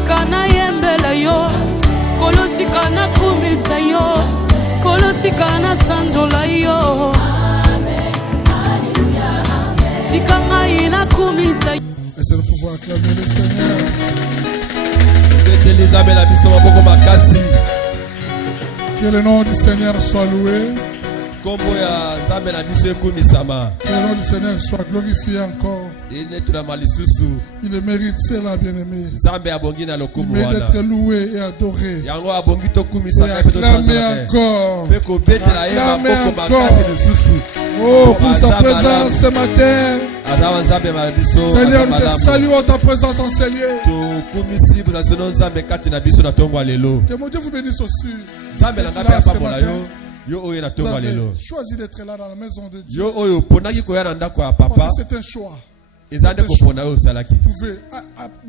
tika na yembela yo, kolo tika na kumisa yo, kolo tika na sanjola yo. Tika ngai na kumisa yo. Laissez le pouvoir acclamer le Seigneur. Que le nom du Seigneur soit loué. Que le nom du Seigneur soit glorifié encore. Il le mérite, c'est là, bien-aimé. Il mérite d'être loué et adoré. Et acclamé encore. Acclamé encore. Oh, pour sa présence ce matin. Seigneur, nous te saluons ta présence en ce lieu. Que mon Dieu vous bénisse aussi. Vous avez choisi d'être là dans la maison de Dieu. Parce que c'est un choix. Vous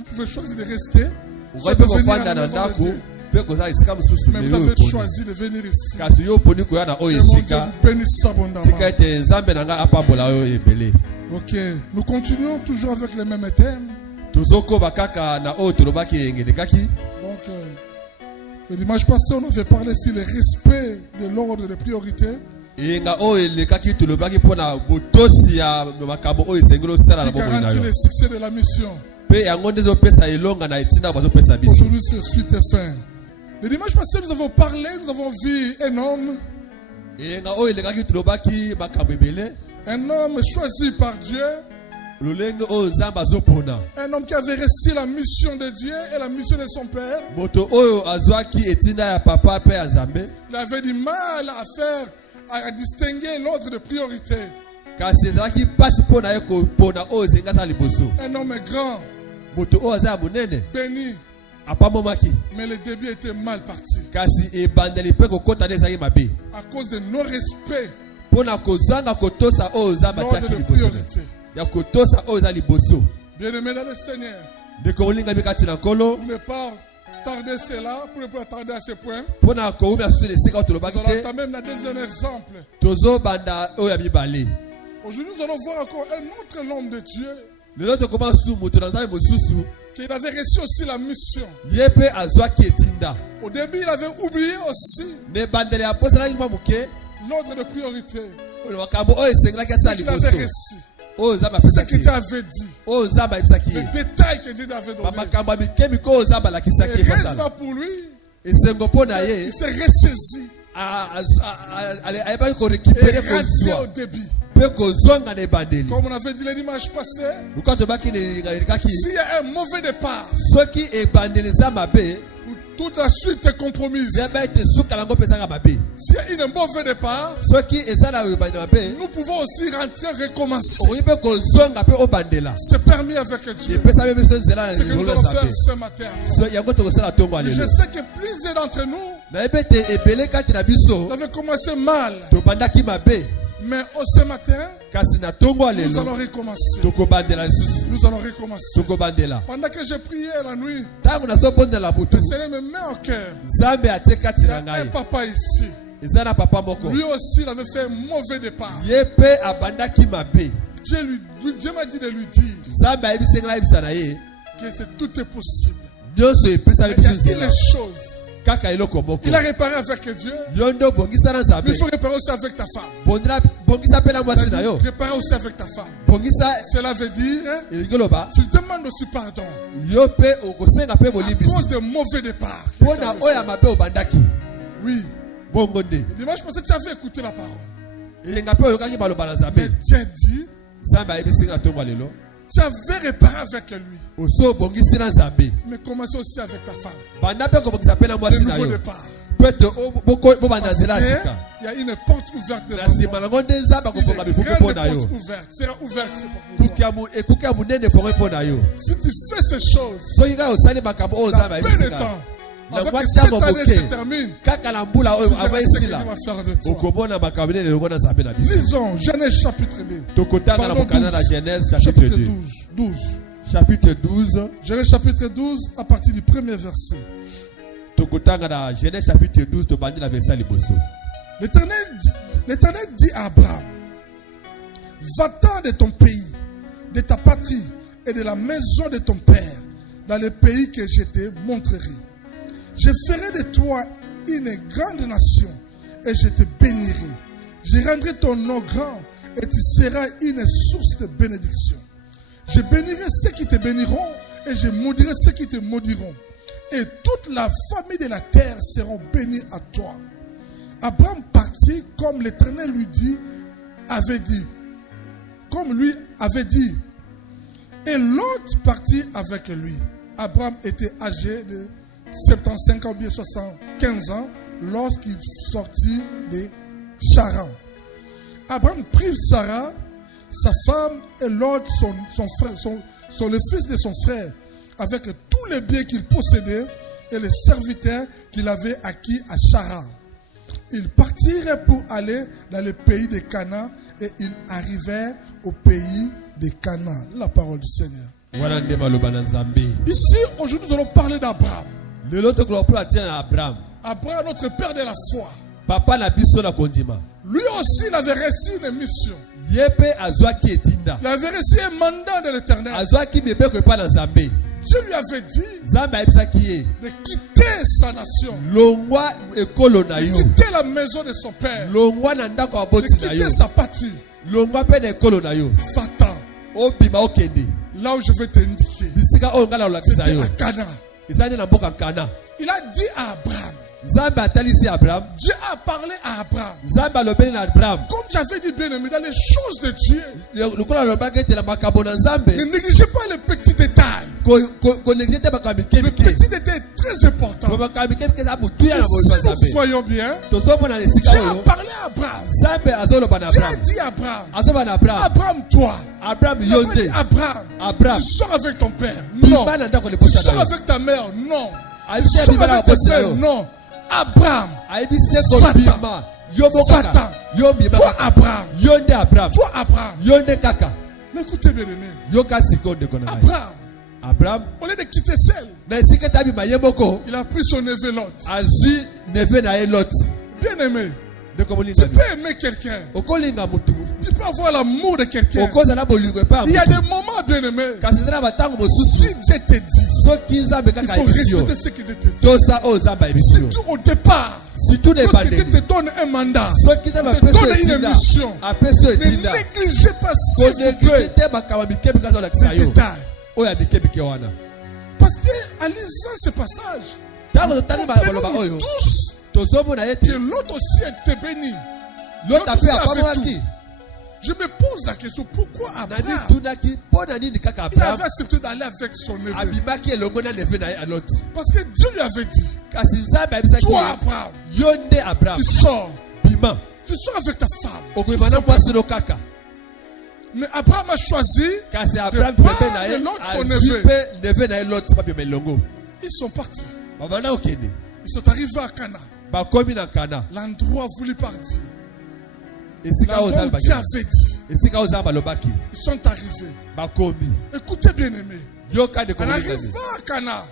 pouvez choisir de rester. Mais vous avez choisi de venir ici. Que mon Dieu vous bénisse abondamment. Ok, nous continuons toujours avec les mêmes thèmes. Donc, le dimanche passé, on avait parlé sur le respect de l'ordre de priorité. Qui garantit le succès de la mission. Aujourd'hui, c'est suite et fin. Le dimanche passé, nous avons parlé, nous avons vu un homme. Un homme choisi par Dieu. Un homme qui avait reçu la mission de Dieu et la mission de son père. Il avait du mal à distinguer l'ordre de priorité. Un homme grand, béni, mais le début était mal parti. À cause de non-respect. L'ordre de priorité. Bien-aimé dans le Seigneur, ne pas tarder cela pour ne pas tarder à ce point. Nous allons même un deuxième exemple. Aujourd'hui, nous allons voir encore un autre homme de Dieu qui avait reçu aussi la mission. Au début, il avait oublié aussi l'ordre de priorité. Il avait reçu. Ce que Dieu avait dit, les détails que Dieu avait donné. Et reste pour lui, il s'est ressaisi et raté au début. Comme on avait dit le dimanche passé, s'il y a un mauvais départ, toute la suite est compromise. S'il y a une mauvaise départ, nous pouvons aussi rentrer et recommencer. C'est permis avec Dieu. C'est ce que nous allons faire ce matin. Mais je sais que plusieurs d'entre nous avaient commencé mal. Mais ce matin, nous allons recommencer. Nous allons recommencer. Pendant que j'ai prié la nuit, le Seigneur me met au cœur. Il y a un papa ici. Lui aussi, il avait fait un mauvais départ. Dieu m'a dit de lui dire que tout est possible. Il y a une chose. Il a réparé avec Dieu. Mais il faut réparer aussi avec ta femme. Réparer aussi avec ta femme. Cela veut dire tu demandes aussi pardon à cause de mauvais départ. Oui. Dimanche passé, tu avais écouté la parole. Mais Dieu dit tu avais réparé avec lui. Mais commencez aussi avec ta femme. Le nouveau départ. Il y a une porte ouverte devant toi. Une grande porte ouverte. Sera ouverte pour toi. Si tu fais ces choses, la paix de temps, avant que cette année se termine, tu verras ce que Dieu va faire de toi. Lisons Genèse chapitre 2. Pardon, 12. Chapitre 12. Chapitre 12. Genèse chapitre 12 à partir du premier verset. Genèse chapitre 12. L'Éternel dit à Abraham, va-t'en de ton pays, de ta patrie et de la maison de ton père, dans le pays que je te montrerai. Je ferai de toi une grande nation et je te bénirai. Je rendrai ton nom grand et tu seras une source de bénédiction. Je bénirai ceux qui te béniront et je maudirai ceux qui te maudiront. Et toute la famille de la terre seront bénies à toi. Abraham partit comme l'Éternel avait dit. Comme lui avait dit. Et Lot partit avec lui. Abraham était âgé de 75 ans ou bien 75 ans lorsqu'il sortit de Charan. Abraham prit Sarah, sa femme, et Lot, le fils de son frère, avec tous les biens qu'il possédait et les serviteurs qu'il avait acquis à Charan. Ils partirent pour aller dans le pays de Canaan et ils arrivèrent au pays de Canaan. La parole du Seigneur. Ici, aujourd'hui, nous allons parler d'Abraham. Abraham, notre père de la foi. Lui aussi, il avait reçu une mission. Il avait reçu un mandat de l'Éternel. Dieu lui avait dit de quitter sa nation, de quitter la maison de son père, de quitter sa patrie. Va-t'en. Là où je vais t'indiquer, c'était à Canaan. Il a dit à Abraham, Dieu a parlé à Abraham. Comme j'avais dit bien aimé, dans les choses de Dieu, ne négligez pas les petits détails. Les petits détails est très important. Si nous voyons bien, Dieu a parlé à Abraham. Dieu a dit à Abraham, Abraham, toi, Abraham, tu sors avec ton père. Non. Tu sors avec ta mère. Non. Tu sors avec tes frères. Non. Abraham, Satan, toi Abraham, toi Abraham. Mais écoutez bien aimé, Abraham, au lieu de quitter seul, il a pris son neveu Lot. Bien aimé, tu peux aimer quelqu'un, tu peux avoir l'amour de quelqu'un. Il y a des moments bien aimés, si Dieu te dit, il faut respecter ce que Dieu te dit. Surtout au départ, quand Dieu te donne un mandat, te donne une mission, ne négligez pas s'il vous plaît les détails. Parce qu'en lisant ce passage, nous comprenons tous que l'autre aussi était béni. L'autre aussi avait tout. Je me pose la question, pourquoi Abraham il avait accepté d'aller avec son neveu? Parce que Dieu lui avait dit, toi Abraham, tu sors avec ta femme. Mais Abraham a choisi de prendre l'autre son neveu. Ils sont partis. Ils sont arrivés à Canaan. L'endroit voulu par Dieu. L'endroit où Dieu avait dit. Ils sont arrivés. Écoutez bien aimé. En arrivant à Canaan,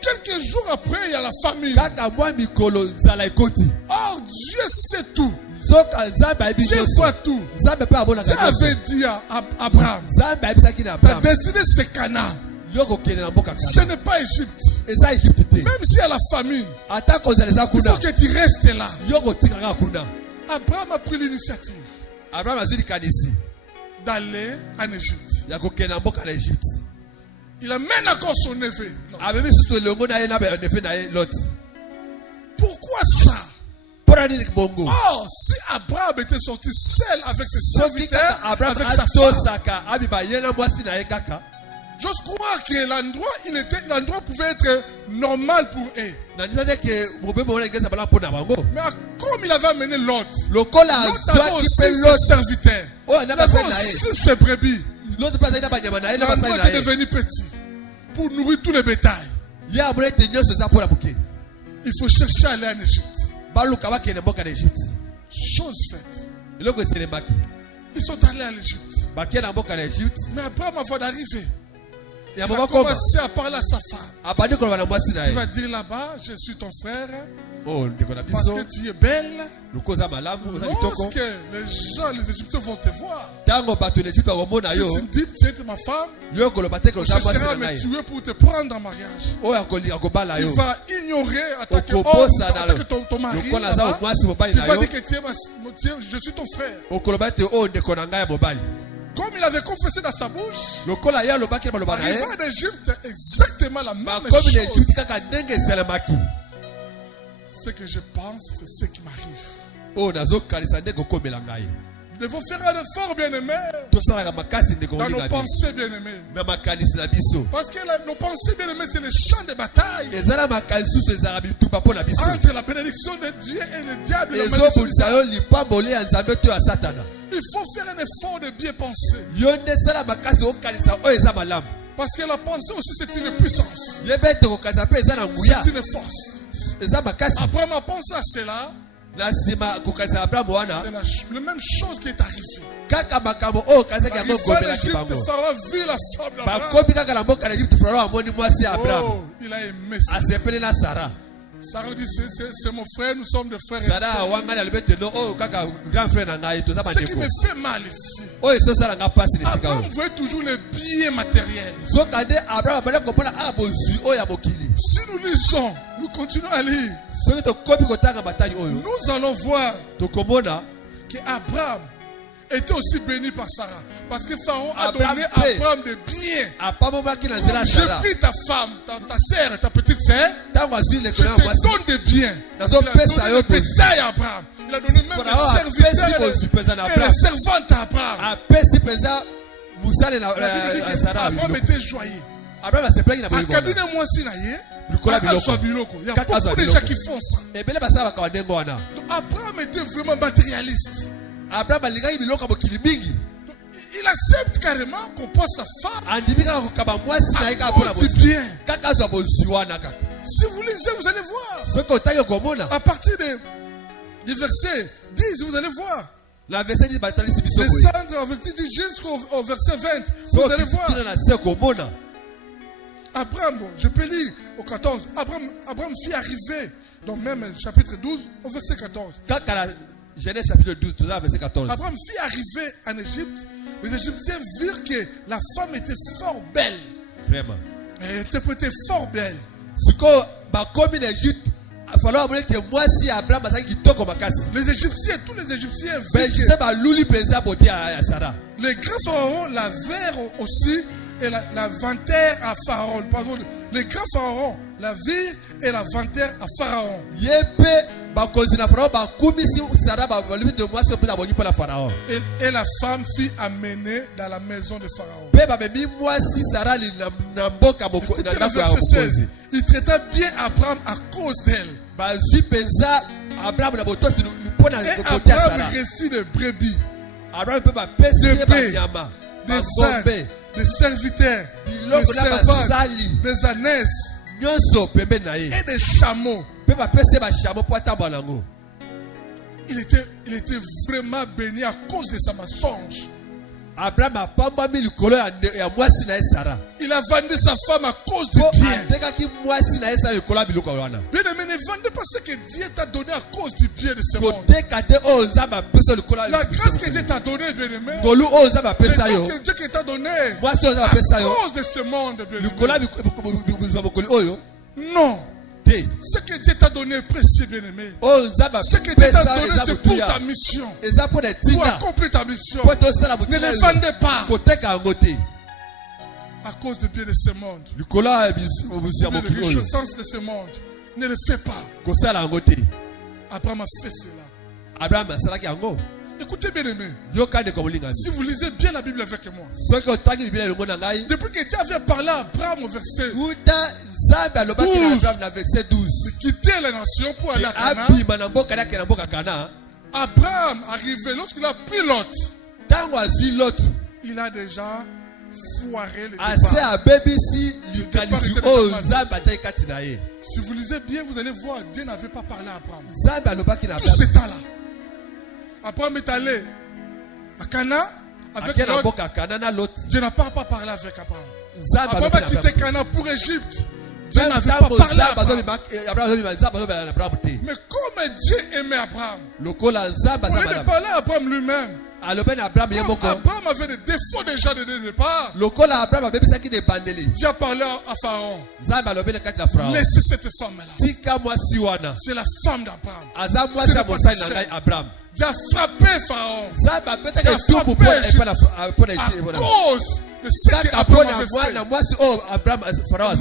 quelques jours après, il y a la famine. Or, Dieu sait tout. Dieu voit tout. Dieu avait dit à Abraham, ta destinée c'est Canaan. Ce n'est pas Égypte. Même s'il y a la famine, il faut que tu restes là. Abraham a pris l'initiative d'aller en Égypte. Il amène encore son neveu. Pourquoi ça? Oh, si Abraham était sorti seul avec ses serviteurs, avec sa femme, j'ose croire que l'endroit pouvait être normal pour eux. Mais comme il avait amené Lot avait aussi ses serviteurs, il avait aussi ses brebis. L'endroit était devenu petit pour nourrir tous les bétails. Il faut chercher à aller en Égypte. Chose faite. Ils sont allés en Égypte. Mais Abraham, avant d'arriver, Il va commencer à parler à sa femme. Il va dire là-bas, je suis ton frère. Oh, parce que tu es belle. Lorsque les gens, les Égyptiens vont te voir. Si tu me dis, tu es ma femme, je chercherai à me tuer pour te prendre en mariage. Tu vas ignorer, attaquer ton mari. Tu vas dire que je suis ton frère. Comme il avait confessé dans sa bouche, arrivé en Égypte, exactement la même chose. Ce que je pense, c'est ce qui m'arrive. Nous devons faire un effort, bien-aimés, dans nos pensées, bien-aimés. Parce que nos pensées, bien-aimés, c'est le champ de bataille entre la bénédiction de Dieu et le diable. Il faut faire un effort de bien penser. Parce que la pensée aussi, c'est une puissance. C'est une force. Abraham a pensé à cela. C'est la même chose qui est arrivée. Pharaon a vu la femme d'Abraham. Oh, il a aimé ça. Sarah dit, c'est mon frère, nous sommes des frères et sœurs. Ce qui me fait mal ici, Abraham voit toujours le bien matériel. Si nous lisons, nous continuons à lire, nous allons voir qu'Abraham était aussi béni par Sarah. Parce que Pharaon a donné à Abraham des biens. J'ai pris ta femme, ta sœur, ta petite sœur. Je te donne des biens. Il a donné des bétail à Abraham. Il a donné même des serviteurs et des servantes à Abraham. Abraham était joyeux. Il y a beaucoup de gens qui font ça. Donc Abraham était vraiment matérialiste. Il accepte carrément qu'on passe sa femme à cause du bien. Si vous lisez, vous allez voir. À partir du verset 10, vous allez voir. Descendre au verset 10 jusqu'au verset 20. Vous allez voir. Abraham, je peux lire au 14. Abraham fit arriver, dans même chapitre 12, au verset 14. Genèse chapitre 12, verset 14. Abraham fit arriver en Égypte. Les Égyptiens virent que la femme était fort belle. Vraiment. Elle était fort belle. Les Égyptiens, tous les Égyptiens virent que les grands pharaons la virent aussi et la vantèrent à Pharaon. Pardon, les grands pharaons la virent et la vantèrent à Pharaon. Et la femme fut amenée dans la maison de Pharaon. Écoutez le verset 16. Il traita bien Abraham à cause d'elle. Et Abraham récit de brebis, de bœufs, des ânes, des serviteurs, des servantes, des ânesses et des chameaux. Il était vraiment béni à cause de sa mensonge. Il a vendu sa femme à cause du bien. Bien-aimé, ne vendez pas ce que Dieu t'a donné à cause du bien de ce monde. La grâce que Dieu t'a donnée, bien-aimé, que Dieu t'a donné à cause de ce monde, bien-aimé. Non. Ce que Dieu t'a donné est précieux, bien-aimé. Ce que Dieu t'a donné, c'est pour ta mission. Pour accomplir ta mission. Ne les vendez pas à cause du bien de ce monde. De richesse de ce monde. Ne le fais pas. Abraham a fait cela. Écoutez, bien-aimé. Si vous lisez bien la Bible avec moi. Depuis que Dieu avait parlé à Abraham au verset 12, de quitter la nation pour aller à Canaan. Abraham arrivé, lorsqu'il a pris Lot, il a déjà foiré le départ. Si vous lisez bien, vous allez voir, Dieu n'avait pas parlé à Abraham. Tout ce temps-là, Abraham est allé à Canaan avec Lot. Dieu n'a pas parlé avec Abraham. Abraham a quitté Canaan pour Égypte. Dieu n'avait pas parlé à Abraham. Mais comme Dieu aimait Abraham, il ne parlait à Abraham lui-même. Abraham avait des défauts déjà dès le départ. Dieu a parlé à Pharaon. Laissez cette femme-là. C'est la femme d'Abraham. Dieu a frappé Pharaon. À cause de ce qu'Abraham avait fait.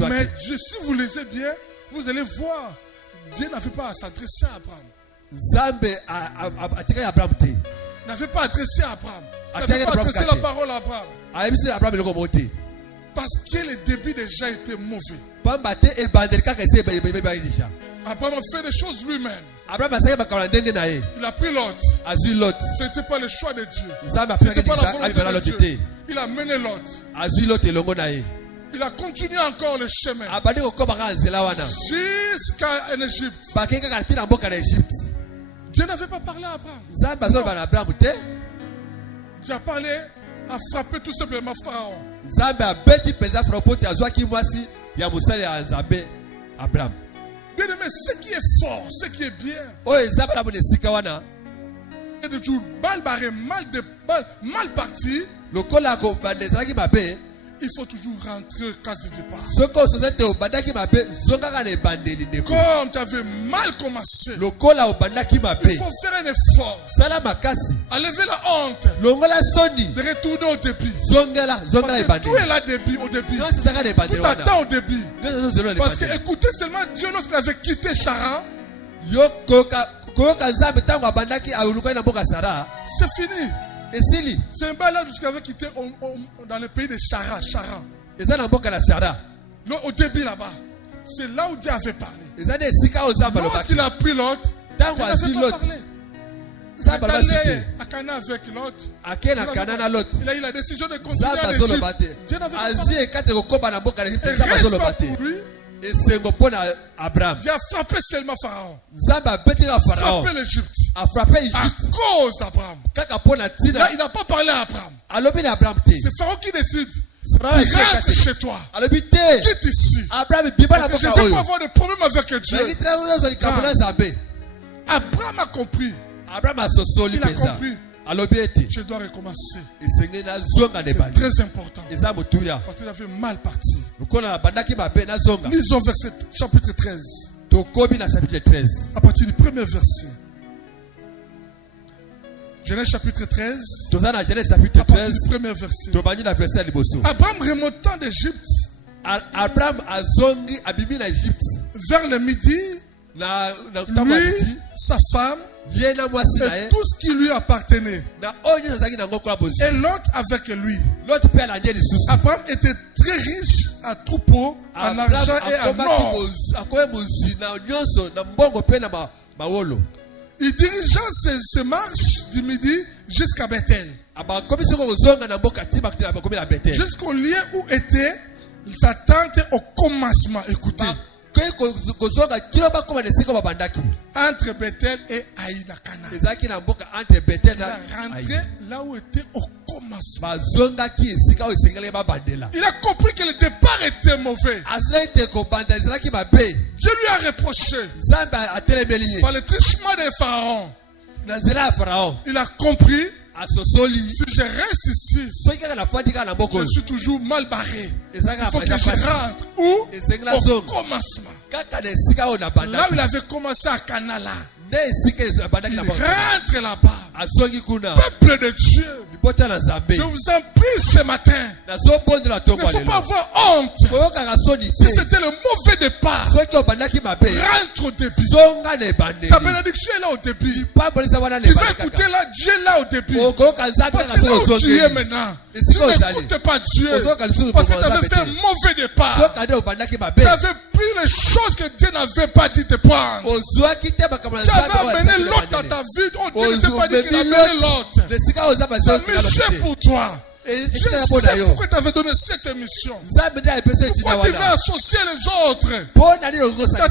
Mais si vous lisez bien, vous allez voir, Dieu n'avait pas à s'adresser à Abraham. N'avait pas adressé à Abraham. N'avait pas adressé la parole à Abraham. Parce que le début déjà était mauvais. Abraham a fait des choses lui-même. Il a pris Lot. Ce n'était pas le choix de Dieu. Ce n'était pas la volonté de Dieu. Il a mené Lot. Il a continué encore le chemin. Jusqu'à Égypte. Dieu n'avait pas parlé à Abraham. Dieu a parlé à frapper tout simplement Pharaon. Bien aimé, ce qui est fort, ce qui est bien, et de toujours mal barré, mal parti, il faut toujours rentrer au cas de départ. Comme tu avais mal commencé, il faut faire un effort à lever la honte, de retourner au début. Parce que tout est là au début. Tout attend au début. Parce que écoutez seulement Dieu lorsqu'il avait quitté Charan, c'est fini. C'est un balade qu'il avait quitté dans le pays de Charan. Au début là-bas, c'est là où Dieu avait parlé. Lorsqu'il a pris l'autre, Dieu n'avait pas parlé. À Cana avec l'autre, il a eu la décision de continuer en Égypte. Dieu n'avait pas parlé. Et reste pas pour lui. Dieu a frappé seulement Pharaon. Frappé l'Égypte. À cause d'Abraham. Là, il n'a pas parlé à Abraham. C'est Pharaon qui décide. Tu rentres chez toi. Quitte ici. Parce que je ne veux pas avoir de problème avec Dieu. Abraham a compris. Il a compris. Je dois recommencer. C'est très important. Parce qu'il avait mal parti. Lisons verset chapitre 13. À partir du premier verset. Genèse chapitre 13. À partir du premier verset. Abraham remontant d'Égypte. Vers le midi. Lui, sa femme. Et tout ce qui lui appartenait. Et l'autre avec lui. Abraham était très riche en troupeaux, en argent et en or. Il dirigea ses marches du midi jusqu'à Bethel. Jusqu'au lieu où était sa tente au commencement. Écoutez. Entre Bethel et Aïnakana. Il a rentré là où était au commencement. Il a compris que le départ était mauvais. Dieu lui a reproché par le trichement de Pharaon. Il a compris. Si je reste ici, je suis toujours mal barré. Il faut que je rentre où? Au commencement. Là où il avait commencé à Canala. Il rentre là-bas. Peuple de Dieu, je vous en prie ce matin. Il ne faut pas avoir honte. Si c'était le mauvais départ, rentre au début. Ta bénédiction est là au début. Tu vas écouter là, Dieu est là au début. Parce que là où tu es maintenant, tu n'écoutes pas Dieu. Parce que tu avais fait un mauvais départ. Tu avais pris les choses que Dieu n'avait pas dit de prendre. Tu avais amené l'autre dans ta vie. Dieu ne t'a pas dit qu'il a amené l'autre. C'est mission pour toi. Dieu sait pourquoi tu avais donné cette mission. Pourquoi tu vas associer les autres dans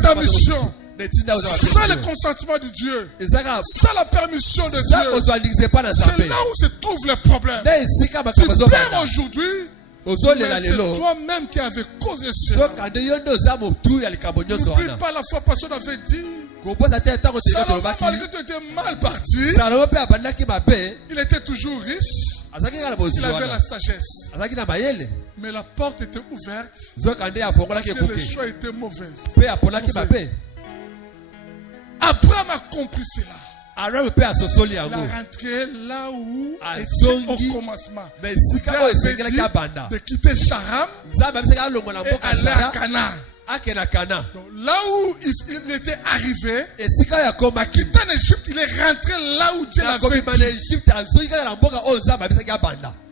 ta mission. Sans le consentement de Dieu, sans la permission de Dieu, c'est là où se trouve le problème. Tu pleures aujourd'hui, c'est toi-même qui avais causé cela. N'oublie pas la fois passée, on avait dit Salomon, malgré tout, était mal parti. Il était toujours riche. Il avait la sagesse. Mais la porte était ouverte. Parce que le choix était mauvais. Abraham a compris cela. Il a rentré là où était au commencement. Dieu avait dit de quitter Charam et aller à Canaan. Donc, là où il était arrivé, quittant l'Égypte, il est rentré là où Dieu l'avait dit.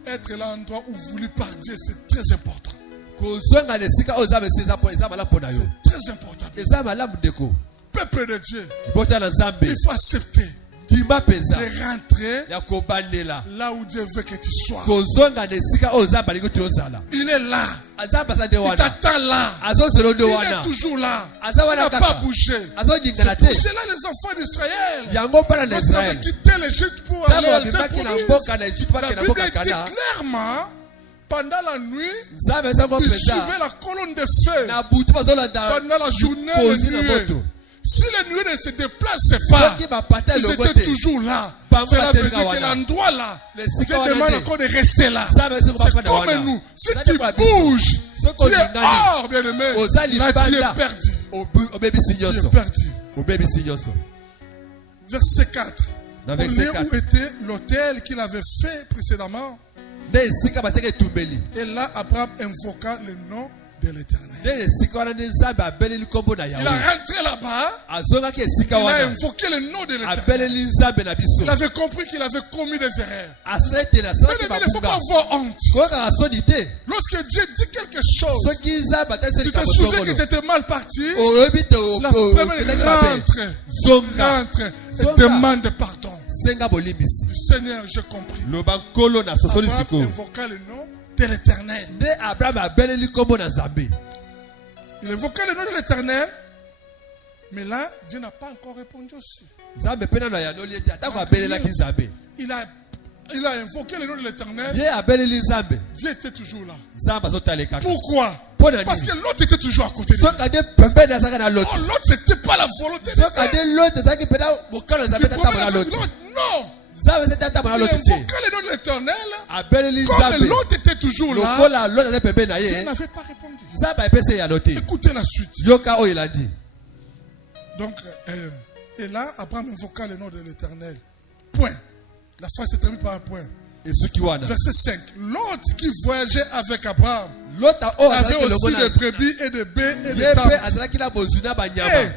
Être l'endroit où voulu par Dieu, c'est très important. C'est très important. Peuple de Dieu, il faut accepter de rentrer là où Dieu veut que tu sois. Il est là. Il t'attend là. Il est toujours là. Il n'a pas bougé. C'est pour cela les enfants d'Israël, quand ils avaient quitté l'Égypte pour aller à l'Égypte, la Bible dit clairement, pendant la nuit, ils suivaient la colonne de feu. Pendant la journée, le nuée. Si les nuées ne se déplacent pas, ils étaient toujours là. Cela veut dire que l'endroit là, Dieu demande encore de rester là. C'est comme nous. Si tu bouges, tu es hors, bien-aimé. Là, tu es perdu. Tu es perdu. Verset 4. Au lieu où était l'autel qu'il avait fait précédemment. Et là, Abraham invoqua le nom de l'Éternel. Il a rentré là-bas. Il a invoqué le nom de l'Éternel. Il avait compris qu'il avait commis des erreurs. Mais il ne faut pas avoir honte. Lorsque Dieu dit quelque chose, tu te souviens que tu étais mal parti. La première rentre et demande pardon. Seigneur, j'ai compris. Abraham invoqua le nom de l'Éternel. Il invoqua le nom de l'Éternel. Mais là, Dieu n'a pas encore répondu aussi. Il a invoqué le nom de l'Éternel. Dieu était toujours là. Pourquoi? Parce que l'autre était toujours à côté de lui. Oh, l'autre, c'était pas la volonté de Dieu. Non. Il invoqua le nom de l'Éternel. Comme l'autre était toujours là, Dieu n'avait pas répondu. Écoutez la suite. Donc, et là, Abraham invoqua le nom de l'Éternel. Point. La phrase se termine par un point. Verset 5. Lot qui voyageait avec Abraham avait aussi des brebis et des baies et des tentes. Et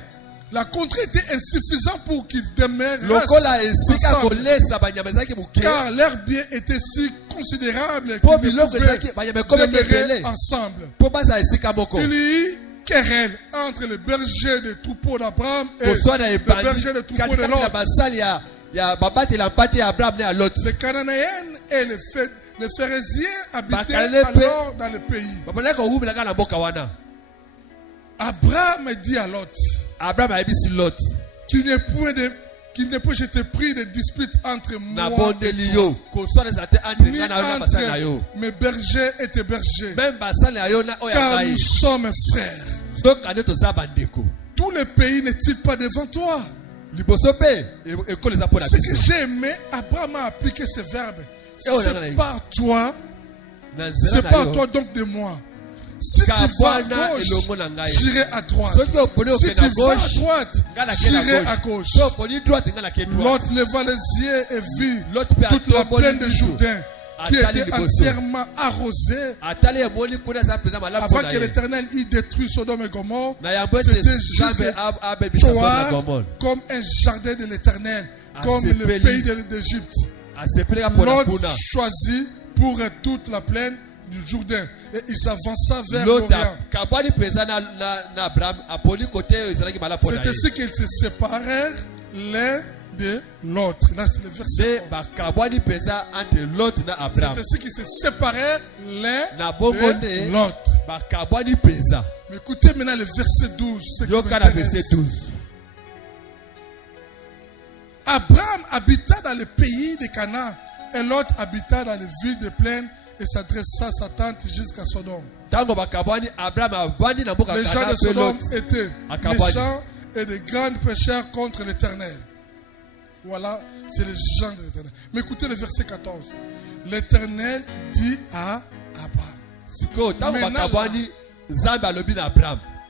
la contrée était insuffisante pour qu'ils demeurent ensemble. Car leur bien était si considérable qu'ils ne pouvaient demeurer ensemble. Il y eut querelle entre le berger des troupeaux d'Abraham et le berger des troupeaux de Lot. Les Cananéens et les Phérésiens habitaient alors dans le pays. Abraham dit à Lot, qu'il ne peut jeter pris de disputes entre moi et toi, ni entre mes bergers et tes bergers, car nous sommes frères. Tout le pays n'est-il pas devant toi? Ce que j'ai aimé, Abraham a appliqué ce verbe. C'est par toi, donc de moi. Si tu vas à gauche, j'irai à droite. Si tu vas à droite, j'irai à gauche. L'autre leva les yeux et vit toute la plaine de Jourdain qui était entièrement arrosée. Avant que l'Éternel y détruise Sodome et Gomorrhe, c'était juste comme un jardin de l'Éternel, comme le pays d'Égypte. L'autre choisit pour toute la plaine du Jourdain. Et il s'avança vers l'Orient. C'est ainsi qu'ils se séparèrent l'un de l'autre. Là, c'est le verset 11. C'est ainsi qu'ils se séparèrent l'un de l'autre. Mais écoutez maintenant le verset 12. Abraham habita dans le pays de Canaan et Lot habita dans les villes de plaine et s'adressa à sa tante jusqu'à Sodome. Les gens de Sodome étaient méchants et de grands pécheurs contre l'Éternel. Voilà, c'est les gens de l'Éternel. Mais écoutez le verset 14. L'Éternel dit à Abraham.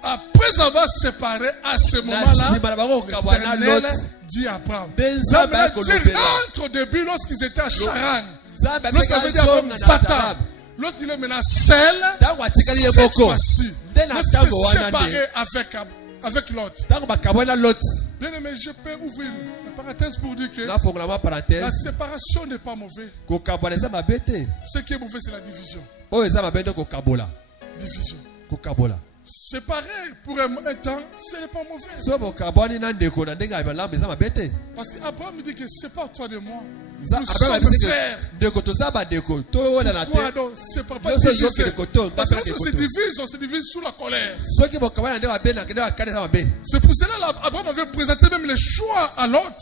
Après avoir séparé à ce moment-là, l'Éternel dit à Abraham. Entre au début, lorsqu'ils étaient à Charan, lorsqu'il avait dit à Abraham, Satan, lorsqu'il est maintenant seul, cette fois-ci, lorsqu'il s'est séparé avec l'autre. Bien aimé, je peux ouvrir une parenthèse pour dire que la séparation n'est pas mauvaise. Ce qui est mauvais, c'est la division. Division. Séparer pour un temps, ce n'est pas mauvais. Parce qu'Abraham me dit que c'est pas toi de moi. Nous sommes frères. Pourquoi donc c'est pas diviser? Parce que lorsqu'on se divise sous la colère. C'est pour cela qu'Abraham avait présenté même les choix à l'autre.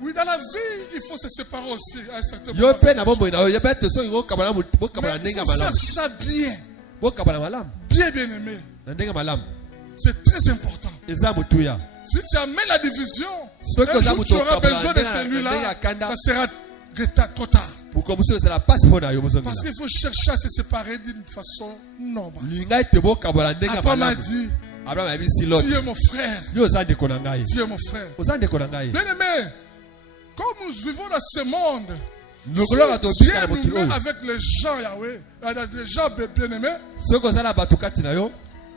Oui, dans la vie, il faut se séparer aussi à un certain moment. Mais il faut faire ça bien. Bien aimé. C'est très important. Si tu amènes la division, un jour tu auras besoin de celui-là, ça sera trop tard. Parce qu'il faut chercher à se séparer d'une façon normale. Abraham a dit, tu es mon frère. Tu es mon frère. Bien aimé, comme nous vivons dans ce monde, Dieu nous met avec les gens Yahweh, les gens bien-aimés.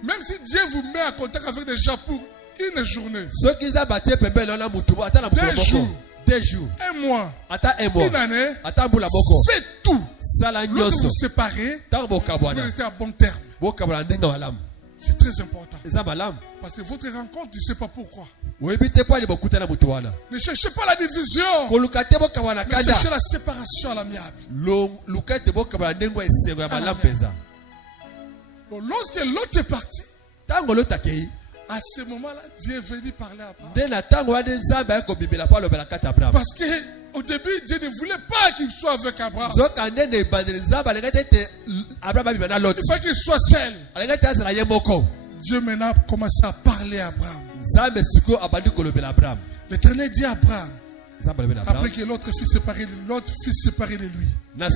Même si Dieu vous met en contact avec des gens pour une journée, 2 jours, un mois, une année, faites tout. Lorsque vous séparez, vous restez à bon terme. C'est très important. Parce que votre rencontre, tu ne sais pas pourquoi. Ne cherchez pas la division. Mais cherchez la séparation à l'amiable. Bon, lorsque l'autre est parti, à ce moment-là, Dieu est venu parler à Abraham. Parce qu'au début, Dieu ne voulait pas qu'il soit avec Abraham. Il fallait qu'il soit seul. Dieu maintenant commence à parler à Abraham. L'Éternel dit à Abraham, après que l'autre fut séparé de lui. Bien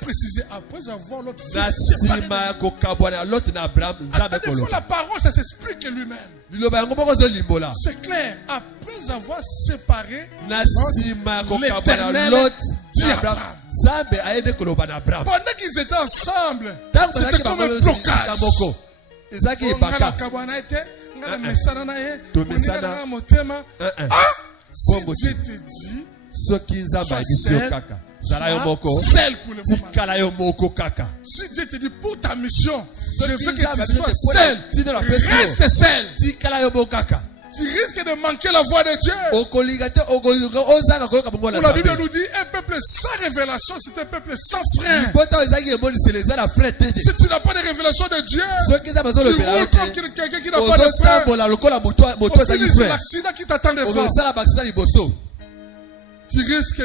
précisé, après avoir l'autre fils séparé de lui. La parole, ça s'explique lui-même. C'est clair. Après avoir séparé, l'Éternel dit à Abraham. Pendant qu'ils étaient ensemble, c'était comme un blocage. Si Dieu te dit, sois seul pour le moment. Si Dieu te dit pour ta mission, je veux que tu sois seul, reste seul. Tu risques de manquer la voix de Dieu. La Bible nous dit un peuple sans révélation, c'est un peuple sans frein. Si tu n'as pas de révélation de Dieu, tu roules comme quelqu'un qui n'a pas de frein. C'est l'accident qui t'attend de faire. Tu risques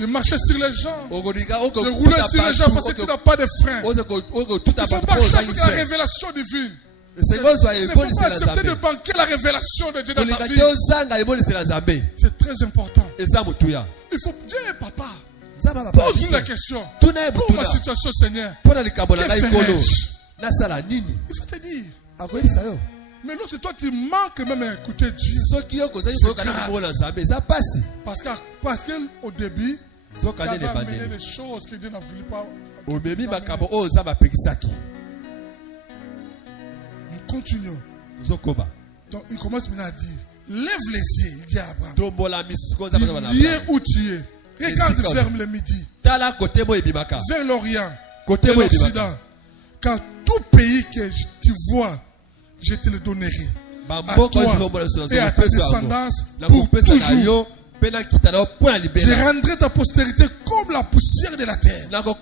de marcher sur les gens, de rouler sur les gens parce que tu n'as pas de frein. Il faut marcher avec la révélation divine. Il ne faut pas accepter de manquer la révélation de Dieu dans ta vie. C'est très important. Il faut Dieu est papa. Pose-nous la question. Pour ma situation, Seigneur, que fais-je? Il faut te dire. Mais lorsque toi tu manques même à écouter Dieu, parce qu'au début, ça va amener des choses que Dieu n'a voulu pas. Continuons. Donc il commence maintenant à dire, lève les yeux, il dit à Abraham. Il est où tu es. Regarde vers le midi, vers l'Orient, et l'Occident. Car tout pays que tu vois, je te le donnerai. À toi et à ta descendance pour toujours. Je rendrai ta postérité comme la poussière de la terre. En sorte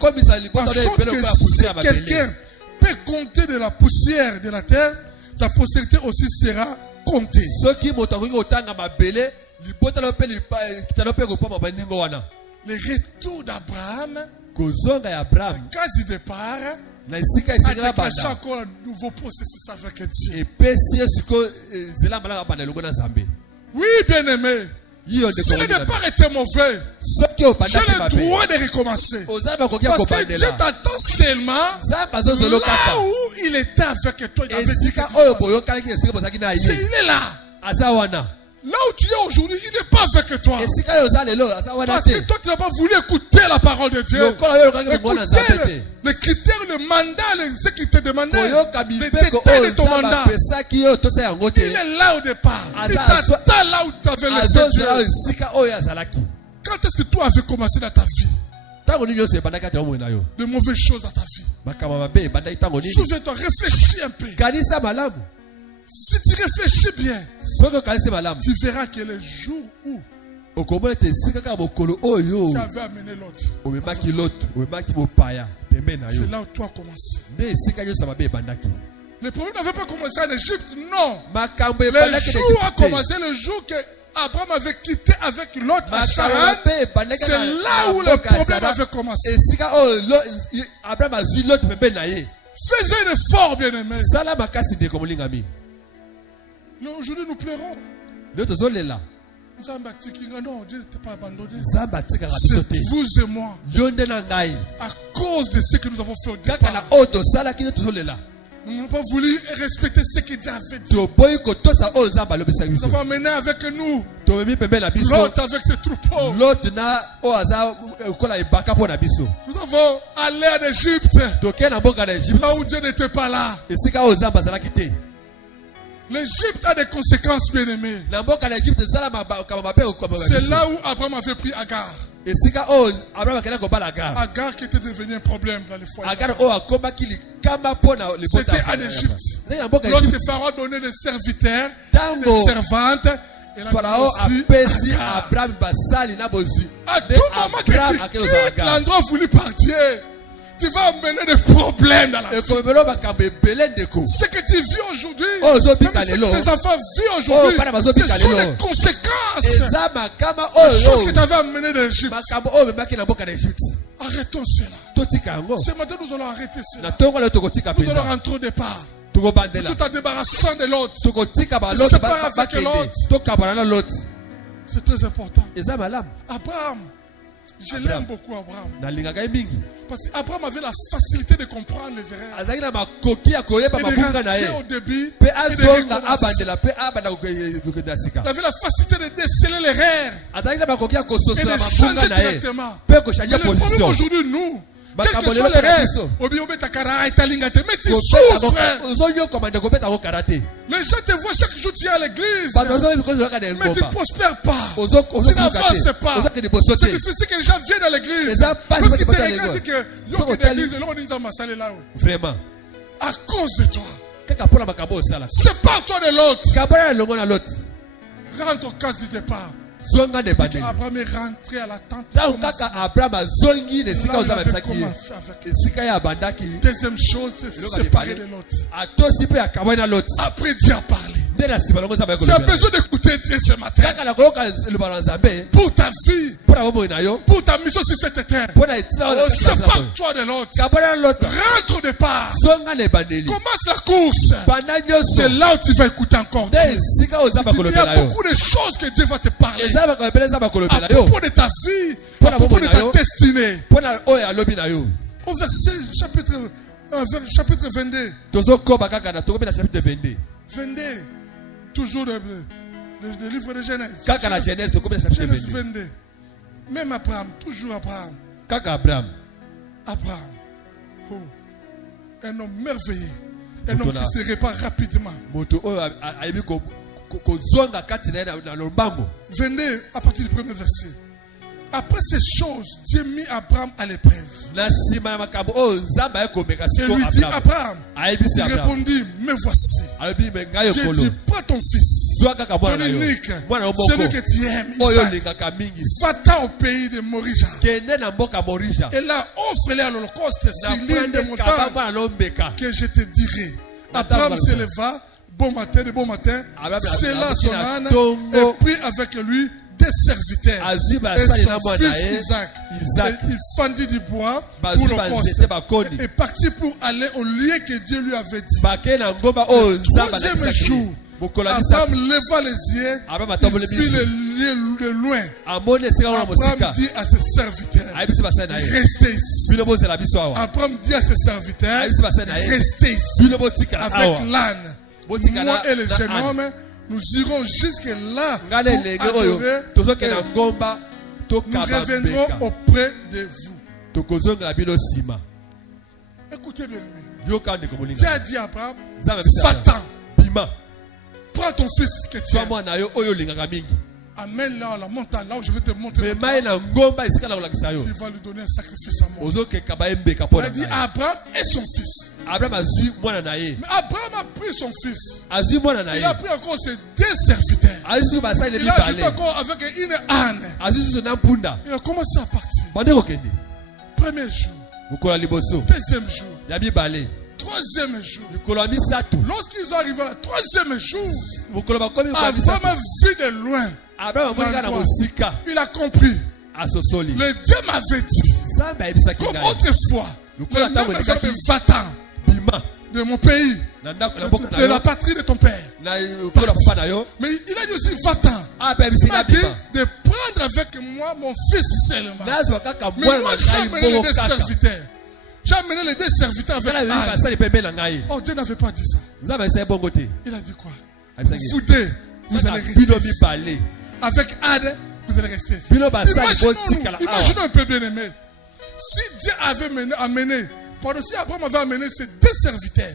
que si quelqu'un peut compter de la poussière de la terre, ta postérité aussi sera comptée. le retour d'Abraham, kozonga ya Abraham case du départ, na esika a esengela déclenché banda encore un nouveau processus avec Dieu. epesi ye siko nzela malaka banda elongo na Nzambe. Oui, bien-aimé. Yiyo Si ndeko le na Nzambe. départ était mauvais, Soki j'ai obandaki le mabe droit de recommencer. ozali bakoki ya Parce que Dieu kobandela t'attend seulement Nzambe azozela là kaka où il était avec toi. Il avait dit esika que oyo boyokanaki esika bozalaki na il ye est là. aza wana Là où tu es aujourd'hui, il n'est pas avec toi. esika oyo oza lelo aza wana Parce te que toi, tu n'as pas voulu écouter la parole de Dieu. lokola oyo olokaki mongo na Nzambe Écouter te les critères, le mandat, ce qu'il te demandait. koyoka Les mibeko détails oyo de ton Nzambe mandat. apesaki oyo tosa yango Il te est là au départ. Il Aza- t'attend là où tu avais laissé azozela oyo Dieu. esika oyo azalaki Quand est-ce que toi avais commencé dans ta vie? ntango nini nyonso ebandaki ata omoi na yo De mauvaises choses dans ta vie. makambo mabe ebandaki ntango nini Souviens-toi, réfléchis un peu. kanisa malamu Si tu réfléchis bien, soki okanisi malamu tu verras que le jour où okomona ete esika kaka mokolo oyo tu avais amené l'autre, omemaki loto omemaki mopaya pembeni na yo c'est là où tout a commencé. nde esika nyonso mabe ebandaki Le problème n'avait pas commencé en Égypte, non. makambo Le ebandaki na jour a Égypte te. commencé le jour que Abraham avait quitté avec l'autre à makambo Charan. mabe ebandaki C'est na- là na où le mboka ya problème Sara. avait commencé. esika oyo abraham azwi loto pembeni na ye Faisez un effort, bien-aimé. sala makasi ndeko molingami Aujourd'hui, nous pleurons. lelo tozolela Nzamba tikinga, non, Dieu ne t'a pas abandonné. nzambe atikaka biso te C'est vous et moi. yo nde na ngai À cause de ce que nous avons fait au kaka na départ, oyo tosalaki nde tozolela nous n'avons pas voulu respecter ce que Dieu avait dit. toboyi kotosa oyo nzambe alobisaki Nous biso avons amené avec nous tomemi pembeni na biso l'autre avec ses troupeaux. lote na oyo aza kola ebaka mpo na biso Nous avons allé en Égypte, tokei na mboka na Egypte là où Dieu n'était pas là. esika oyo nzambe azalaki te L'Égypte a des conséquences, bien-aimées. na mboka na Egypte ezala makambo mabe okobaka C'est biso là où Abraham avait pris Agar. esika oyo abraham akendaki kobala agar Agar qui était devenu un problème dans les foyers. agar oyo akomaki likama mpo na libota C'était en Égypte. ezali na mboka ya Lorsque Egypte Pharaon a donné des serviteurs, Tango. des servantes, et la farao aussi apesi Agar. abraham basali na bozwi À nde tout moment que abraham tu akei kozwa quittes agar l'endroit voulu par Dieu, tu vas amener des problèmes dans la vie. ekomemelo makambo ebele ndeko Ce que tu vis aujourd'hui, Oh, même zobika ce que lelo. tes enfants vivent Oh, aujourd'hui, bana bazobika ce sont lelo. les conséquences eza makama des choses que oyo tu avais amenées d'Égypte. makambo oyo memaki na mboka na Egypte Arrêtons cela. totika yango Ce matin, nous allons arrêter na cela. ntongo lelo tokotika Nous allons mpenza rentrer au départ. tokobandela Tout en débarrassant de l'autre. tokotika Se balote séparer avec bakende l'autre. tokabana na lote C'est très important. eza malamu Abraham, je Abraham. l'aime beaucoup, Abraham. nalingaka ye mingi Parce qu'Abraham avait la facilité de comprendre les erreurs. azalaki na makoki ya koyeba Et de mabunga na rentrer ye au début. mpe Et de azonga recommencer. abandela mpe abanda kokende na sika Il avait la facilité de déceler l'erreur. azalaki na makoki ya Et kososola de mabunga changer na ye directement. mpe Mais kochange le problème position aujourd'hui, nous, quelle que makambo soit lelo mpe na l'erreur, biso obi obeta kara etalinga te, mais tu kobeta souffres. ozonyokoma nde kobeta ngo karate Les gens te voient chaque jour, tu es à l'église. bato bazoyebi kozwaka na Mais tu ne engomba prospères pas. Ozo- Tu ozofuka n'avances te pas. ozokende liboso C'est te difficile que les gens viennent à l'église. Les gens passent Parce qu'ils te pas à regardent et l'église. disent que Soko yo qui tali. l'église, là, on dit dans ma salle là. vraiment À cause de toi. kaka mpona makambo oyo osala Sépare-toi de l'autre. kabana na elongo na lote Rentre au cas du départ. zonga nde ebandeli Abraham est rentré à la tente. ntango kaka abraham azongi na esika Là, oyo il nzambe avait apesaki ye commencé avec- esika ye abandaki Deuxième chose, c'est eloko se séparer alebale de l'autre. atosi mpe akabani na lote Après Dieu a parlé. nde na nsima longo nzambe Tu as akolobela besoin d'écouter Dieu ce matin. kaka na koyoka elobalo na nzambe Pour ta vie, mpo na bomoi na yo pour ta mission sur cette terre. mpo na etina oyo na- Sépare-toi de l'autre. kabana na lote Rentre au départ. zonga na ebandeli Commence la course. banda C'est nyonso là où tu vas écouter encore nde Dieu. esika oyo nzambe Il y a akolobela yo beaucoup de choses que Dieu va te parler. eza makambo ebele nzambe À akolobela yo propos de ta vie, Pour à la propos de bombe ta na yo. destinée. mpo na oyo alobi na yo Au verset chapitre 22. tozokoba kaka na tokomi na chapitre 22 22. Toujours le livre de Genèse. kaka na genèse tokomi na chapitre Genèse 22 22. Même Abraham, toujours Abraham. kaka abraham Abraham. Oh. Un homme merveilleux. Un homme Moto qui se répand rapidement. moto oyo ayebi kozonga kati na ye na lombango 22, à partir du premier verset. Après ces choses, Dieu mit Abraham à l'épreuve. na nsima na makambo oyo nzambe aye komeka Et siko lui dit, abraham Abraham, ayebisi il abraham répondit, me voici. alobi me ngai Dieu ekolo dit, prends ton fils, zwa kaka mwana ton na yo unique, mwana yo moko celui que tu aimes, oyo Isaac. olingaka mingi Va-t'en au pays de Morija. kende na mboka morija Et là, offre-les à l'Holocauste na sur l'île de prendre kaba montagne mwana lombeka que je te dirai. Abraham se leva, bon matin, de bon matin, Abraham sella a- son a- âne Tongo. et prit avec lui des serviteurs. Et son fils Isaac. Il fendit du bois pour le poste. Et parti pour aller au lieu que Dieu lui avait dit. Le troisième jour, Abraham leva les yeux, il vit le loin. Abraham dit à ses serviteurs, restez ici. Abraham dit à ses serviteurs, restez ici avec l'âne. Moi et le jeune homme, nous irons jusque là pour adorer. Nous reviendrons auprès de vous. Écoutez bien. Dieu a dit à Abraham, va-t'en. Prends ton fils que tu aimes. Amène-le à la montagne, là où je vais te montrer. Tu vas lui donner un sacrifice à moi. Il a dit à Abraham et son fils. Mais Abraham a pris son fils. Il a pris encore ses deux serviteurs. Il a ajouté encore avec une âne. Il a commencé à partir. Premier jour. Deuxième jour. Troisième jour. Lorsqu'ils sont arrivés au troisième jour, Abraham a vu de loin. Il a compris. Le Dieu m'avait dit, comme autrefois, le Dieu m'avait dit, va-t'en de mon pays, de la patrie de ton père. Mais il a dit aussi, va-t'en. Il m'a dit de prendre avec moi mon fils seulement. Mais moi, j'ai amené les deux serviteurs. J'ai amené les deux serviteurs avec âne. Oh, Dieu n'avait pas dit ça. Il a dit quoi? Vous deux, vous allez rester ici. Avec âne, vous allez rester ici. Imaginons un peu, bien aimé. Si Dieu avait amené, si Abraham avait amené ses deux serviteurs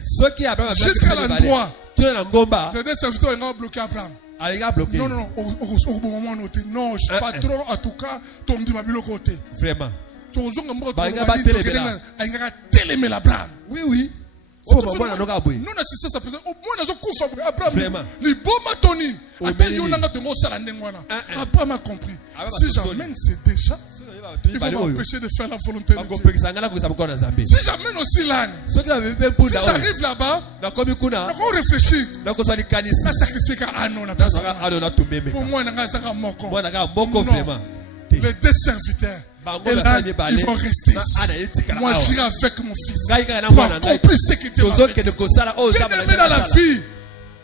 jusqu'à l'endroit, les deux serviteurs ont bloqué Abraham. Non, au moment où non, je suis patron, en tout cas, tu me dis ma côté. Vraiment. Oui, oui. Non, c'est ça, au moins, Abraham, Abraham a compris. Si j'amène, c'est déjà. Il va m'empêcher de faire la volonté de Dieu. Si j'amène aussi l'âne, si j'arrive là-bas, on réfléchit. Ça sacrifie qu'à un pour moi, non. Les deux serviteurs, et là, ils vont rester ici. Moi, j'irai avec mon fils pour accomplir ce que Dieu m'a fait. Bien-aimé dans la vie,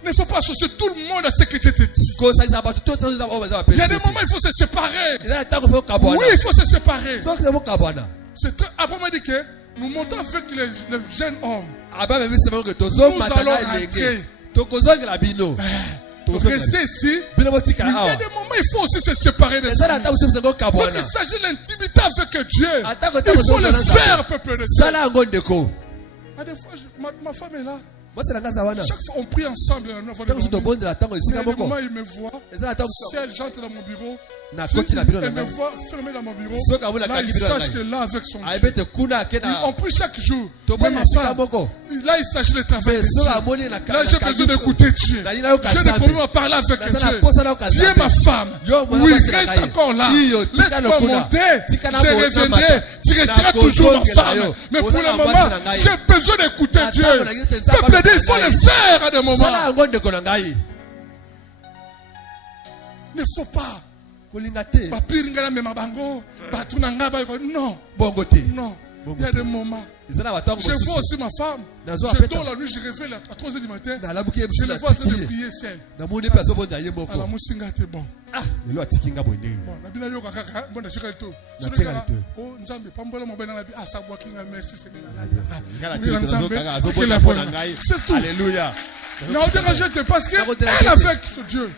il ne faut pas associer tout le monde à ce que Dieu te dit. Il y a des moments où il faut se séparer. Oui, il faut se séparer. Après, on m'a dit que nous montons avec les jeunes hommes. Nous allons rentrer. Rester ici. Il y a des moments il faut aussi se séparer de ça. Quand il s'agit de l'intimité avec Dieu, il faut le faire, peuple de Dieu. Des fois, ma femme est là. Chaque fois on prie ensemble. Il y a des moments il me voit. Si elle j'entre dans mon bureau, elle me voit fermé dans mon bureau. Là il sache que là avec son Dieu. On prie chaque jour. Mais ma femme, là il s'agit de travailler. Là j'ai besoin d'écouter Dieu. J'ai des problèmes à parler avec Dieu. Dieu est ma femme. Oui, reste encore là. Laisse-moi monter. Je reviendrai. Tu resteras toujours ma femme. Mais pour le moment, j'ai besoin d'écouter Dieu. Peuple, il faut le faire à des moments. Il ne faut pas. Non. Non. Il y a des moments. Je vois aussi ma femme. Je dors la nuit, je réveille à 3h du matin. Je le vois en train de prier seul. Alors, mon singa était bon. C'est tout. Alléluia. Non, parce qu'elle est avec ce Dieu.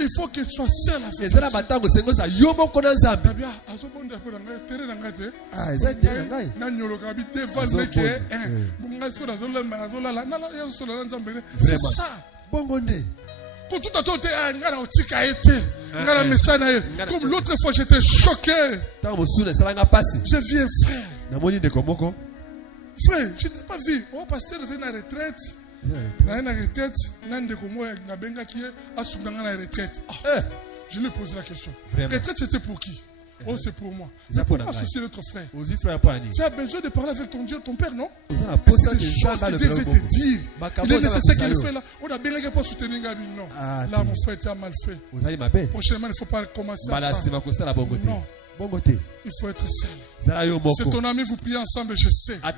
Il faut qu'il soit seul avec Dieu. C'est ça. Comme l'autre fois j'étais choqué. J'ai vu un frère. Frère, je t'ai pas vu. Oh, pasteur, c'est une retraite. Je lui ai posé la question. Retraite, c'était pour qui? Oh, c'est pour moi. Mais pour associer notre frère. Tu as besoin de parler avec ton Dieu, ton Père, non? C'est des choses que Dieu veut te dire. Il est nécessaire qu'il le fait là. On a bien les pas soutenir Gabi, non. Là, mon frère, tu as mal fait. Prochainement, il ne faut pas commencer à ça. Non. Il faut être seul. C'est ton ami, vous priez ensemble, je sais. Mais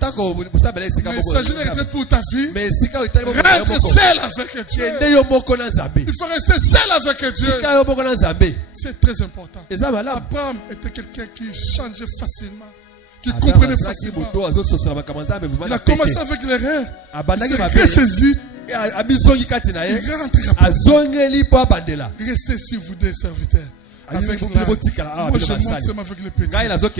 il s'agit de pour ta vie. Reste seul avec Dieu. Il faut rester seul avec Dieu. C'est très important. Abraham était quelqu'un qui changeait facilement, qui comprenait facilement. Il a commencé avec l'erreur. Il s'est ressaisi. Il rentre rapidement. Restez ici, vous deux serviteurs. Avec moi, je monte seulement avec les petits.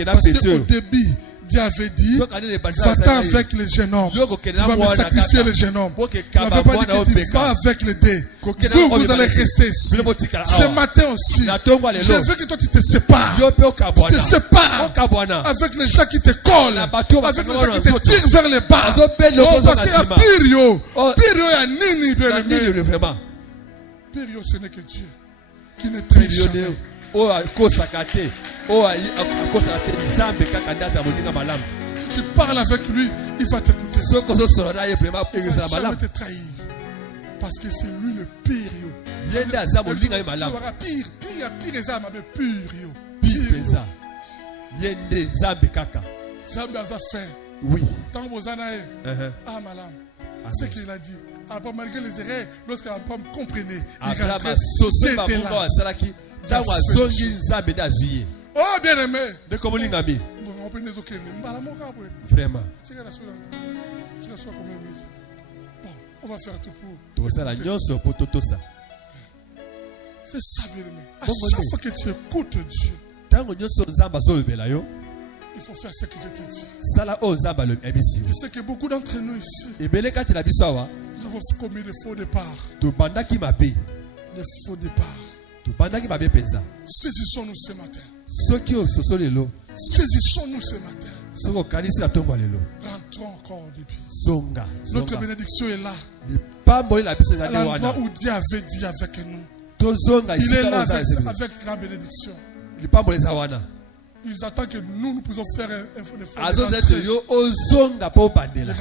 Parce qu'au début, Dieu avait dit, va-t'en avec les jeunes hommes. Tu vas me sacrifier les jeunes hommes. Il n'avait pas dit que tu vas avec les dés. Vous allez rester ici. Ce matin aussi, je veux que toi tu te sépares. Tu te sépares avec les gens qui te collent. Avec les gens qui te tirent vers les bas. Parce qu'il y a Pirio. Pirio et Nini, bien aimé. Pirio, ce n'est que Dieu qui ne triche jamais. Si tu parles avec lui, il va t'écouter. Il ne va jamais te trahir. Parce que c'est lui le pire. Il y aura pire. Pire eza mabe pire. Zambe a fait. Oui. Tant que vous en avez. Ah, malam. C'est ce qu'il a dit. Après, malgré les erreurs, lorsqu'Abraham comprenait, il rentrait. C'était là. Oh, bien aimé. Vraiment. Bon, on va faire tout pour. C'est ça, bien aimé. À chaque fois que tu écoutes Dieu, il faut faire ce que Dieu te dit. Je sais que beaucoup d'entre nous ici, nous avons commis des faux départs. Des faux départs. Saisissons-nous ce matin. Saisissons-nous ce matin. Rentrons encore au début. Notre bénédiction est là. À l'endroit où Dieu avait dit avec nous. Il est là avec la bénédiction. Ils attendent que nous puissions faire un effort de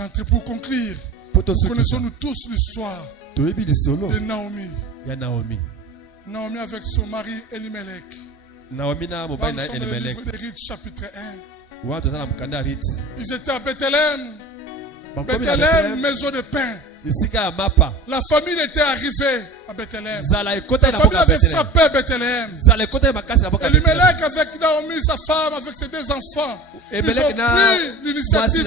rentrer. Pour conclure, connaissons-nous tous l'histoire de Naomi. Naomi avec son mari Elimelech. Dans le livre de Ruth, chapitre 1. Ils étaient à Bethléem. Bethléem, maison de pain. La famille était arrivée à Bethléem. La famille avait frappé Bethléem. Elimelech avec Naomi, sa femme, avec ses deux enfants, ils ont pris l'initiative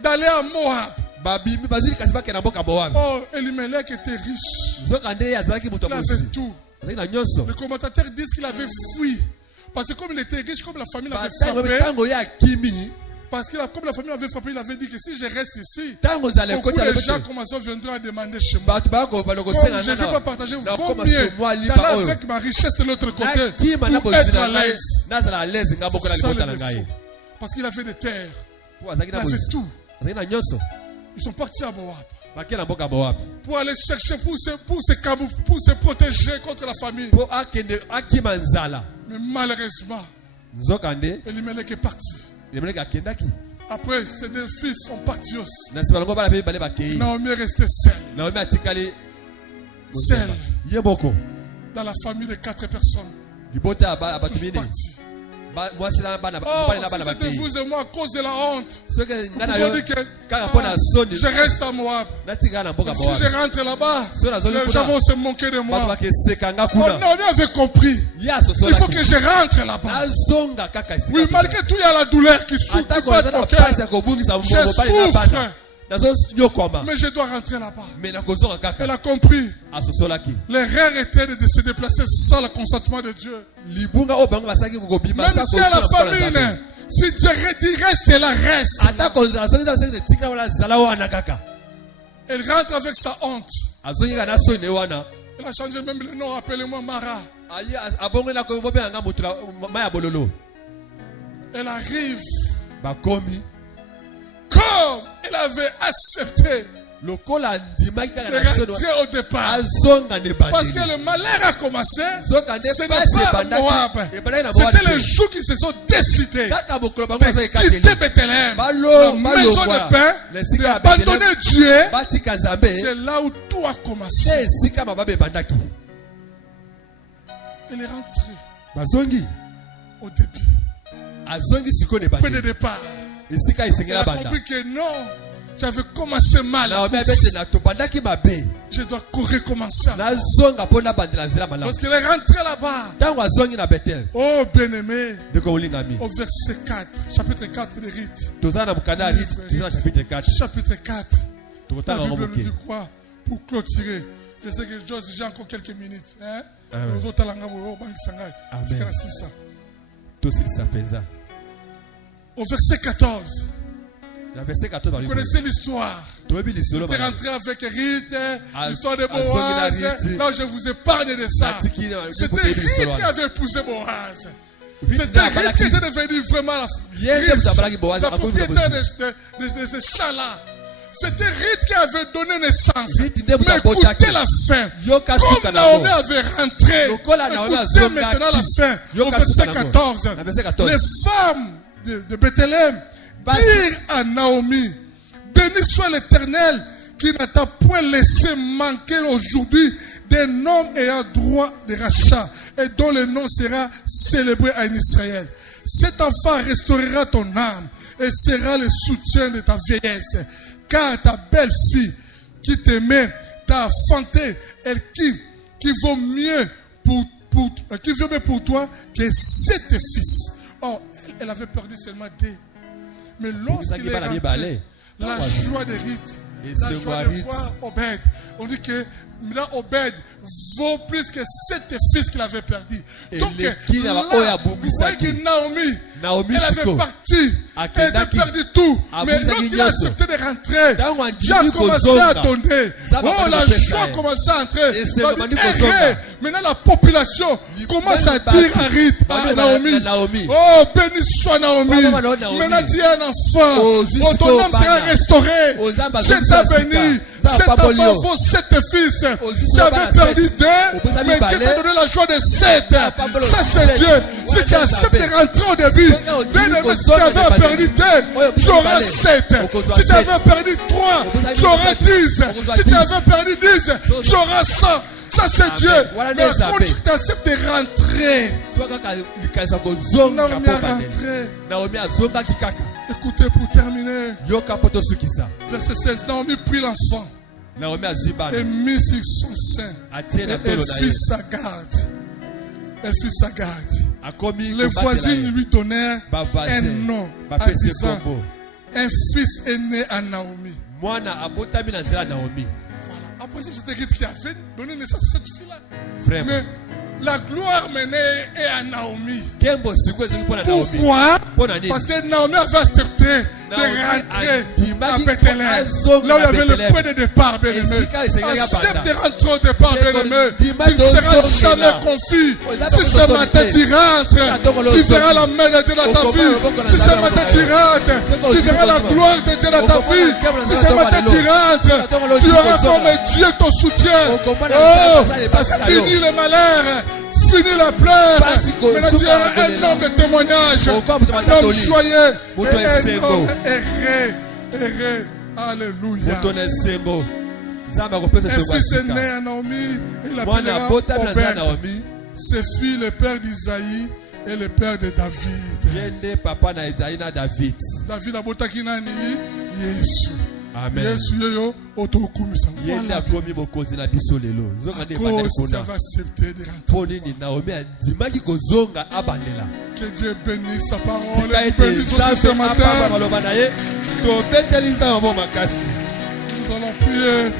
d'aller à Moab. Oh, Elimelech était riche. Il avait tout. Les commentateurs disent qu'il avait fui. Parce que comme il était riche, comme la famille l'avait frappé, parce que comme la famille l'avait frappé, il avait dit que si je reste ici, beaucoup de gens viendront à demander chez moi. Je ne vais pas partager. Vaut mieux d'aller avec ma richesse de l'autre côté pour être à l'aise. Parce qu'il avait des terres. Il avait tout. Ils sont partis à Moab. Pour aller chercher, pour se protéger contre la famille. Mais malheureusement, Elimelech est parti. Après, ses deux fils sont partis aussi. Naomi est restée seule. Seule. Dans la famille de 4 personnes. Tous partis. Oh, si c'était vous et moi à cause de la honte, vous pouvez dire que je reste à Moab. Si je rentre là-bas, les gens vont se moquer de moi. On avait compris. Il faut que je rentre là-bas. Oui, malgré tout, il y a la douleur qui souffre. Je souffre. Mais je dois rentrer là-bas. Elle a compris. L'erreur était de se déplacer sans le consentement de Dieu. Même si à la famine, si Dieu dit reste, elle reste. Elle rentre avec sa honte. Elle a changé même le nom, appelez-moi Mara. Elle arrive. Comme elle avait accepté rentrer au départ. Parce que le malheur a commencé. Ce n'est pas Moab. C'était les jours qui se sont décidés de quitter Bethléem, la maison de pain, d'abandonner Dieu. C'est là où tout a commencé. Il est rentré au début. Point de départ. Il a compris que non, j'avais commencé mal. Je dois recommencer. Lorsqu'il est rentré là-bas, oh bien-aimé, au verset 4, chapitre 4 des rites. Chapitre 4. La Bible nous dit quoi pour clôturer? Je sais que j'ai encore quelques minutes. Hein? Au verset 14. Vous connaissez l'histoire. Tu es rentré avec Rite, l'histoire de Boaz. Là, je vous épargne de ça. C'était Rite qui avait épousé Boaz. C'était Rite qui était devenu vraiment la propriétaire de ces champs-là. C'était Rite qui avait donné naissance. Mais écoutez la fin. Comme Naomi avait rentré, écoutez maintenant la fin. Au verset 14. Les femmes de Bethléem dirent à Naomi: béni soit l'Éternel qui ne t'a point laissé manquer aujourd'hui d'un homme ayant droit de rachat et dont le nom sera célébré en Israël. Cet enfant restaurera ton âme et sera le soutien de ta vieillesse. Car ta belle-fille qui t'aimait t'a enfanté et qui vaut mieux pour toi que 7 fils. Oh, elle avait perdu seulement 2. Mais lorsqu'il est rentré, la joie de Rite, la joie de voir Obed, on dit que maintenant Obed vaut plus que 7 fils qu'il avait perdus. Donc là, vous voyez que Naomi, elle avait parti, elle avait perdu tout. Mais lorsqu'il a accepté de rentrer, Dieu a commencé à donner. Oh, la joie a commencé à entrer. Maintenant la population commence à dire à Rite, à Naomi: oh, béni soit Naomi. Maintenant tu as un enfant. Oh, ton âme sera restaurée. Dieu t'a béni. Cet enfant vaut 7 fils. Tu avais perdu 2, mais Dieu t'a donné la joie de 7. Ça c'est Dieu. Si tu acceptes de rentrer au début, si tu avais perdu 2, tu auras 7. Si tu avais perdu 3, tu auras 10. Si tu avais perdu 10, tu auras 100. Ça c'est Dieu. Mais quand tu acceptes de rentrer, Naomi a rentré. Écoutez pour terminer. Verset 16. Naomi prit l'enfant et mit sur son sein. Et elle fit sa garde. Les voisines lui donnèrent un nom en disant: un fils est né à Naomi. Voilà. En principe, c'était Rite qui avait donné naissance à cette fille-là. Mais la gloire menée est à Naomi. Pourquoi? Parce que Naomi avait accepté de rentrer à Bethléem. Là où il y avait le point de départ, bien-aimé. Accepte de rentrer au départ, bien-aimé. Tu ne seras jamais confus. Si ce matin tu rentres, tu verras la main de Dieu dans ta vie. Si ce matin tu rentres, tu verras la gloire de Dieu dans ta vie. Si ce matin tu rentres, tu auras comme Dieu ton soutien. Oh, fini le malheur. Fini la pleure. Maintenant tu auras un homme de témoignage, un homme joyeux et un homme erré. Alléluia. Un fils est né à Naomi et il l'appellera Obed. Ce fut le père d'Isaïe et le père de David. David a botaki nani? Yesu. Amen. Yesu yoyo otokumisa. Yenda komi bokozi na biso lelo. Zonga nde bandela kona. Poni ni Naomi andimaki kozonga abandela. Que Dieu bénisse sa parole. Bénisse ce matin. Nous allons prier.